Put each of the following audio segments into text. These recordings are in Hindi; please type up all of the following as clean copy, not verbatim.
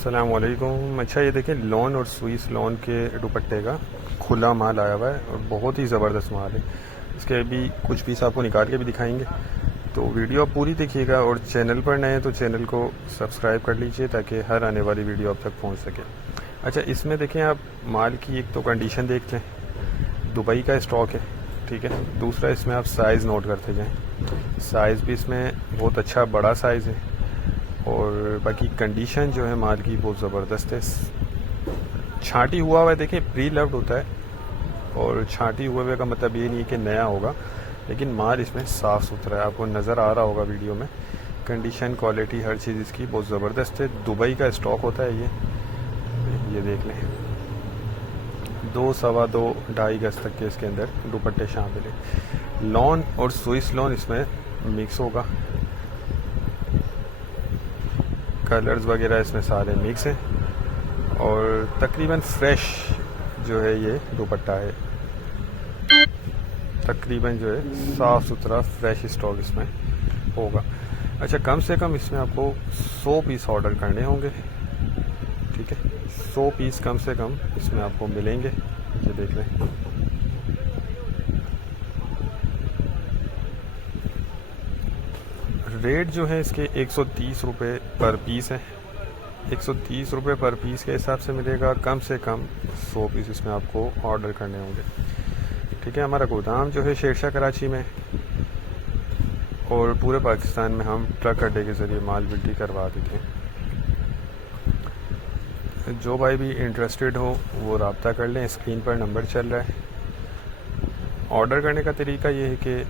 अस्सलामुअलैकुम। अच्छा, ये देखें लॉन और स्विस लॉन के दुपट्टे का खुला माल आया हुआ है और बहुत ही ज़बरदस्त माल है। इसके अभी कुछ पीस आपको निकाल के भी दिखाएंगे, तो वीडियो आप पूरी देखिएगा। और चैनल पर नए हैं तो चैनल को सब्सक्राइब कर लीजिए ताकि हर आने वाली वीडियो आप तक पहुंच सके। अच्छा, इसमें देखें आप माल की एक तो कंडीशन देख लें, दुबई का स्टॉक है, ठीक है। दूसरा, इसमें आप साइज़ नोट करते जाएँ, साइज़ भी इसमें बहुत अच्छा बड़ा साइज़ है। और बाकी कंडीशन जो है माल की बहुत ज़बरदस्त है। छांटी हुआ हुआ है, देखिए प्री लव्ड होता है, और छांटी हुए का मतलब ये नहीं है कि नया होगा, लेकिन माल इसमें साफ़ सुथरा है, आपको नज़र आ रहा होगा वीडियो में। कंडीशन, क्वालिटी, हर चीज़ इसकी बहुत ज़बरदस्त है। दुबई का स्टॉक होता है ये देख लें। 2, सवा 2, 2.5 गज तक के इसके अंदर दुपट्टे शामिल है। लॉन और स्विस लॉन इसमें मिक्स होगा, कलर्स वगैरह इसमें सारे मिक्स हैं, और तकरीबन फ्रेश जो है ये दुपट्टा है। तकरीबन जो है साफ़ सुथरा फ्रेश स्टॉक इसमें होगा। अच्छा, कम से कम इसमें आपको 100 पीस ऑर्डर करने होंगे, ठीक है। 100 पीस कम से कम इसमें आपको मिलेंगे। ये देख लें, रेट जो है इसके 130 रुपये पर पीस है। 130 रुपये पर पीस के हिसाब से मिलेगा। कम से कम 100 पीस इसमें आपको ऑर्डर करने होंगे, ठीक है। हमारा गोदाम जो है शेरशाह कराची में, और पूरे पाकिस्तान में हम ट्रक अड्डे के ज़रिए माल बिल्टी करवा देते हैं। जो भाई भी इंटरेस्टेड हो वो रब्ता कर लें, स्क्रीन पर नंबर चल रहा है। ऑर्डर करने का तरीका ये है कि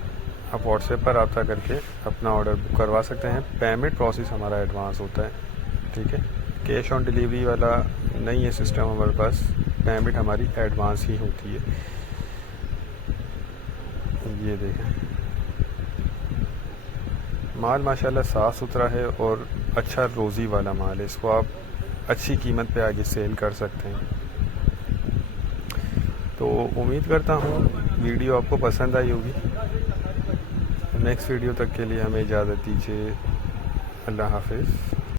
आप व्हाट्सएप पर रब्ता करके अपना ऑर्डर बुक करवा सकते हैं। पेमेंट प्रोसेस हमारा एडवांस होता है, ठीक है। कैश ऑन डिलीवरी वाला नहीं है सिस्टम हमारे पास, पेमेंट हमारी एडवांस ही होती है। ये देखें, माल माशाल्लाह साफ़ सुथरा है और अच्छा रोज़ी वाला माल है। इसको आप अच्छी कीमत पे आगे सेल कर सकते हैं। तो उम्मीद करता हूँ वीडियो आपको पसंद आई होगी। नेक्स्ट वीडियो तक के लिए हमें इजाज़त दीजिए। अल्लाह हाफिज़।